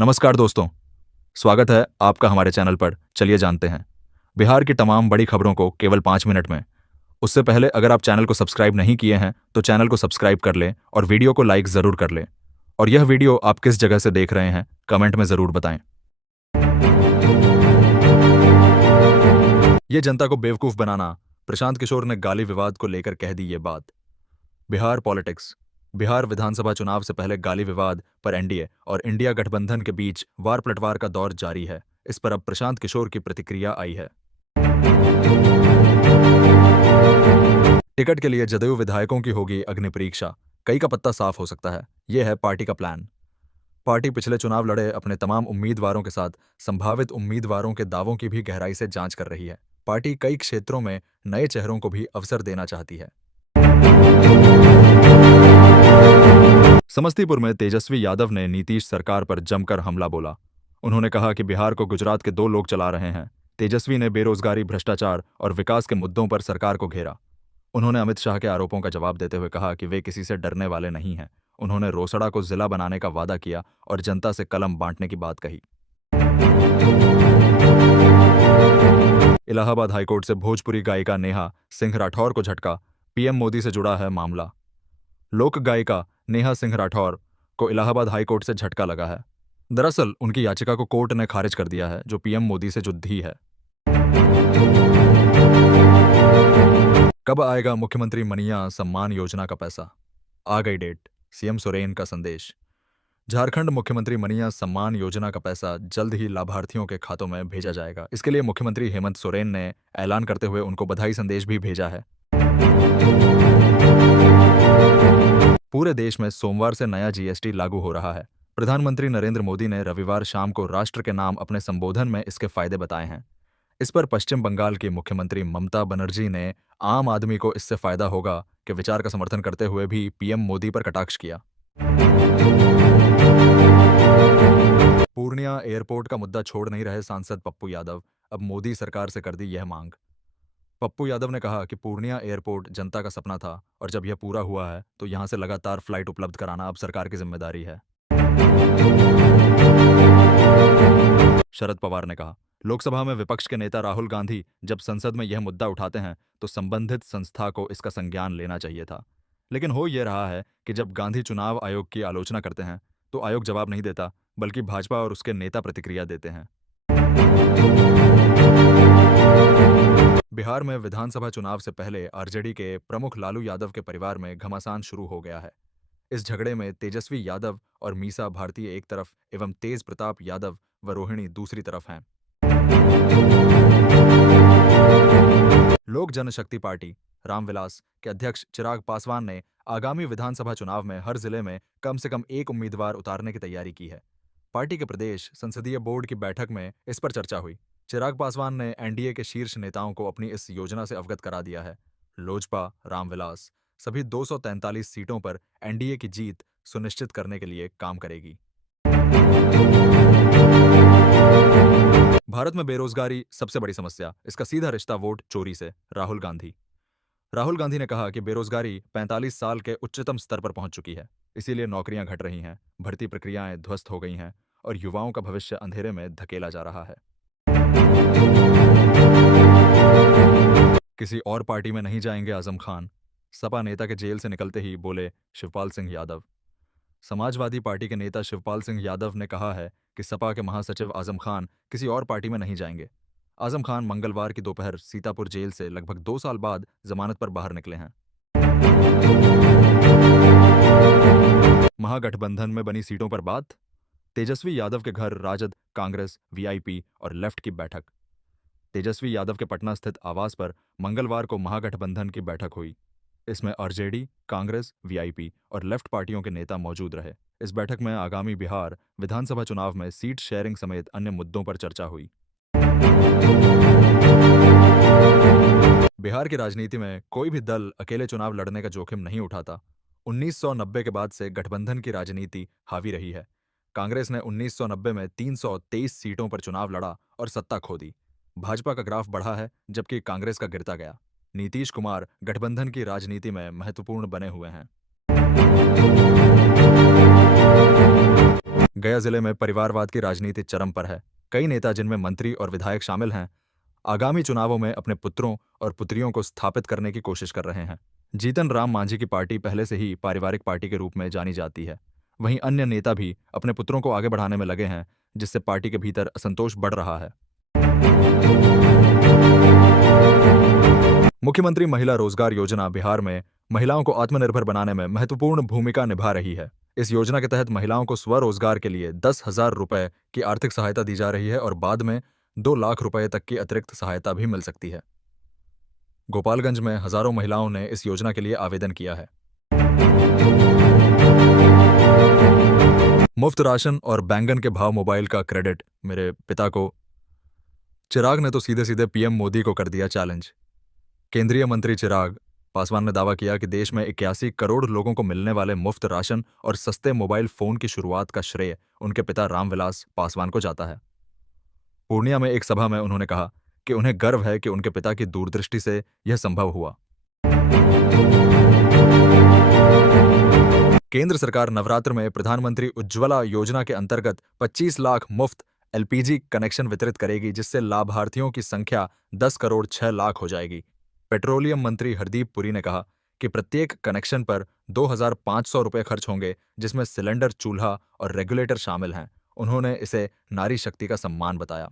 नमस्कार दोस्तों, स्वागत है आपका हमारे चैनल पर। चलिए जानते हैं बिहार की तमाम बड़ी खबरों को केवल 5 मिनट में। उससे पहले अगर आप चैनल को सब्सक्राइब नहीं किए हैं तो चैनल को सब्सक्राइब कर लें और वीडियो को लाइक ज़रूर कर लें। और यह वीडियो आप किस जगह से देख रहे हैं कमेंट में ज़रूर बताएं। ये जनता को बेवकूफ़ बनाना, प्रशांत किशोर ने गाली विवाद को लेकर कह दी ये बात। बिहार पॉलिटिक्स। बिहार विधानसभा चुनाव से पहले गाली विवाद पर एनडीए और इंडिया गठबंधन के बीच वार पलटवार का दौर जारी है। इस पर अब प्रशांत किशोर की प्रतिक्रिया आई है। टिकट के लिए जदयू विधायकों की होगी अग्नि परीक्षा, कई का पत्ता साफ हो सकता है। यह है पार्टी का प्लान। पार्टी पिछले चुनाव लड़े अपने तमाम उम्मीदवारों के साथ संभावित उम्मीदवारों के दावों की भी गहराई से जांच कर रही है। पार्टी कई क्षेत्रों में नए चेहरों को भी अवसर देना चाहती है। समस्तीपुर में तेजस्वी यादव ने नीतीश सरकार पर जमकर हमला बोला। उन्होंने कहा कि बिहार को गुजरात के 2 लोग चला रहे हैं। तेजस्वी ने बेरोजगारी, भ्रष्टाचार और विकास के मुद्दों पर सरकार को घेरा। उन्होंने अमित शाह के आरोपों का जवाब देते हुए कहा कि वे किसी से डरने वाले नहीं हैं। उन्होंने रोसड़ा को जिला बनाने का वादा किया और जनता से कलम बांटने की बात कही। इलाहाबाद हाईकोर्ट से भोजपुरी गायिका नेहा सिंह राठौर को झटका, पीएम मोदी से जुड़ा है मामला। लोक गायिका नेहा सिंह राठौर को इलाहाबाद हाईकोर्ट से झटका लगा है। दरअसल उनकी याचिका को कोर्ट ने खारिज कर दिया है, जो पीएम मोदी से जुड़ी है। कब आएगा मुख्यमंत्री मनिया सम्मान योजना का पैसा? आ गई डेट, सीएम सोरेन का संदेश। झारखंड मुख्यमंत्री मनिया सम्मान योजना का पैसा जल्द ही लाभार्थियों के खातों में भेजा जाएगा। इसके लिए मुख्यमंत्री हेमंत सोरेन ने ऐलान करते हुए उनको बधाई संदेश भी भेजा है। पूरे देश में सोमवार से नया जीएसटी लागू हो रहा है। प्रधानमंत्री नरेंद्र मोदी ने रविवार शाम को राष्ट्र के नाम अपने संबोधन में इसके फायदे बताए हैं। इस पर पश्चिम बंगाल की मुख्यमंत्री ममता बनर्जी ने आम आदमी को इससे फायदा होगा के विचार का समर्थन करते हुए भी पीएम मोदी पर कटाक्ष किया। पूर्णिया एयरपोर्ट का मुद्दा छोड़ नहीं रहे सांसद पप्पू यादव, अब मोदी सरकार से कर दी यह मांग। पप्पू यादव ने कहा कि पूर्णिया एयरपोर्ट जनता का सपना था और जब यह पूरा हुआ है तो यहां से लगातार फ्लाइट उपलब्ध कराना अब सरकार की जिम्मेदारी है। शरद पवार ने कहा, लोकसभा में विपक्ष के नेता राहुल गांधी जब संसद में यह मुद्दा उठाते हैं तो संबंधित संस्था को इसका संज्ञान लेना चाहिए था। लेकिन हो यह रहा है कि जब गांधी चुनाव आयोग की आलोचना करते हैं तो आयोग जवाब नहीं देता, बल्कि भाजपा और उसके नेता प्रतिक्रिया देते हैं। बिहार में विधानसभा चुनाव से पहले आरजेडी के प्रमुख लालू यादव के परिवार में घमासान शुरू हो गया है। इस झगड़े में तेजस्वी यादव और मीसा भारती एक तरफ एवं तेज प्रताप यादव व रोहिणी दूसरी तरफ हैं। लोक जनशक्ति पार्टी रामविलास के अध्यक्ष चिराग पासवान ने आगामी विधानसभा चुनाव में हर जिले में कम से कम एक उम्मीदवार उतारने की तैयारी की है। पार्टी के प्रदेश संसदीय बोर्ड की बैठक में इस पर चर्चा हुई। चिराग पासवान ने एनडीए के शीर्ष नेताओं को अपनी इस योजना से अवगत करा दिया है। लोजपा, रामविलास सभी 243 सीटों पर एनडीए की जीत सुनिश्चित करने के लिए काम करेगी। भारत में बेरोजगारी सबसे बड़ी समस्या, इसका सीधा रिश्ता वोट चोरी से। राहुल गांधी ने कहा कि बेरोजगारी 45 साल के उच्चतम स्तर पर पहुंच चुकी है, इसीलिए नौकरियां घट रही हैं, भर्ती प्रक्रियाएं ध्वस्त हो गई हैं और युवाओं का भविष्य अंधेरे में धकेला जा रहा है। किसी और पार्टी में नहीं जाएंगे आजम खान, सपा नेता के जेल से निकलते ही बोले शिवपाल सिंह यादव। समाजवादी पार्टी के नेता शिवपाल सिंह यादव ने कहा है कि सपा के महासचिव आजम खान किसी और पार्टी में नहीं जाएंगे। आजम खान मंगलवार की दोपहर सीतापुर जेल से लगभग 2 साल बाद जमानत पर बाहर निकले हैं। महागठबंधन में बनी सीटों पर बात, तेजस्वी यादव के घर राजद, कांग्रेस, वीआईपी और लेफ्ट की बैठक। तेजस्वी यादव के पटना स्थित आवास पर मंगलवार को महागठबंधन की बैठक हुई। इसमें आरजेडी, कांग्रेस, वीआईपी और लेफ्ट पार्टियों के नेता मौजूद रहे। इस बैठक में आगामी बिहार विधानसभा चुनाव में सीट शेयरिंग समेत अन्य मुद्दों पर चर्चा हुई। बिहार की राजनीति में कोई भी दल अकेले चुनाव लड़ने का जोखिम नहीं उठाता। 1990 के बाद से गठबंधन की राजनीति हावी रही है। कांग्रेस ने 1990 में 323 सीटों पर चुनाव लड़ा और सत्ता खो दी। भाजपा का ग्राफ बढ़ा है जबकि कांग्रेस का गिरता गया। नीतीश कुमार गठबंधन की राजनीति में महत्वपूर्ण बने हुए हैं। गया जिले में परिवारवाद की राजनीति चरम पर है। कई नेता जिनमें मंत्री और विधायक शामिल हैं, आगामी चुनावों में अपने पुत्रों और पुत्रियों को स्थापित करने की कोशिश कर रहे हैं। जीतन राम मांझी की पार्टी पहले से ही पारिवारिक पार्टी के रूप में जानी जाती है। वहीं अन्य नेता भी अपने पुत्रों को आगे बढ़ाने में लगे हैं, जिससे पार्टी के भीतर असंतोष बढ़ रहा है। मुख्यमंत्री महिला रोजगार योजना बिहार में महिलाओं को आत्मनिर्भर बनाने में महत्वपूर्ण भूमिका निभा रही है। इस योजना के तहत महिलाओं को स्वरोजगार के लिए 10,000 रुपए की आर्थिक सहायता दी जा रही है और बाद में 2 लाख रुपए तक की अतिरिक्त सहायता भी मिल सकती है। गोपालगंज में हजारों महिलाओं ने इस योजना के लिए आवेदन किया है। मुफ्त राशन और बैंगन के भाव मोबाइल का क्रेडिट मेरे पिता को। चिराग ने तो सीधे सीधे पीएम मोदी को कर दिया चैलेंज। केंद्रीय मंत्री चिराग पासवान ने दावा किया कि देश में 81 करोड़ लोगों को मिलने वाले मुफ्त राशन और सस्ते मोबाइल फोन की शुरुआत का श्रेय उनके पिता रामविलास पासवान को जाता है। पूर्णिया में एक सभा में उन्होंने कहा कि उन्हें गर्व है कि उनके पिता की दूरदृष्टि से यह संभव हुआ। केंद्र सरकार नवरात्र में प्रधानमंत्री उज्ज्वला योजना के अंतर्गत 25 लाख मुफ्त एलपीजी कनेक्शन वितरित करेगी, जिससे लाभार्थियों की संख्या 10 करोड़ 6 लाख हो जाएगी। पेट्रोलियम मंत्री हरदीप पुरी ने कहा कि प्रत्येक कनेक्शन पर 2,500 रुपये खर्च होंगे, जिसमें सिलेंडर, चूल्हा और रेगुलेटर शामिल हैं। उन्होंने इसे नारी शक्ति का सम्मान बताया।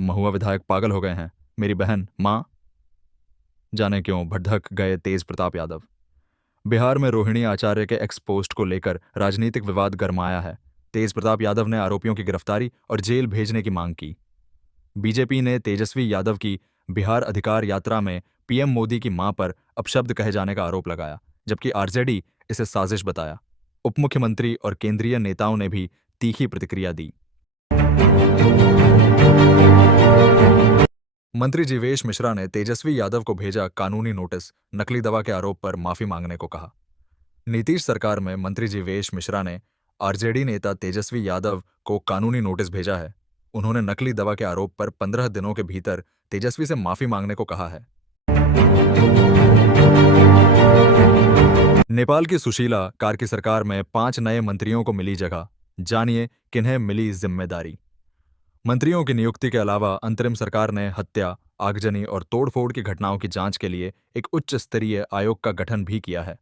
महुआ विधायक पागल हो गए हैं, मेरी बहन मां। जाने क्यों भड़क गए तेज प्रताप यादव। बिहार में रोहिणी आचार्य के एक्स पोस्ट को लेकर राजनीतिक विवाद गरमाया है। तेज प्रताप यादव ने आरोपियों की गिरफ्तारी और जेल भेजने की मांग की। बीजेपी ने तेजस्वी यादव की बिहार अधिकार यात्रा में पीएम मोदी की मां पर अपशब्द कहे जाने का आरोप लगाया, जबकि आरजेडी इसे साजिश बताया। उप मुख्यमंत्री और केंद्रीय नेताओं ने भी तीखी प्रतिक्रिया दी। मंत्री जीवेश मिश्रा ने तेजस्वी यादव को भेजा कानूनी नोटिस, नकली दवा के आरोप पर माफी मांगने को कहा। नीतीश सरकार में मंत्री जीवेश मिश्रा ने आरजेडी नेता तेजस्वी यादव को कानूनी नोटिस भेजा है। उन्होंने नकली दवा के आरोप पर 15 दिनों के भीतर तेजस्वी से माफी मांगने को कहा है। नेपाल की सुशीला कार की सरकार में 5 नए मंत्रियों को मिली जगह। जानिए किन्हें मिली जिम्मेदारी। मंत्रियों की नियुक्ति के अलावा अंतरिम सरकार ने हत्या, आगजनी और तोड़फोड़ की घटनाओं की जांच के लिए एक उच्च स्तरीय आयोग का गठन भी किया है।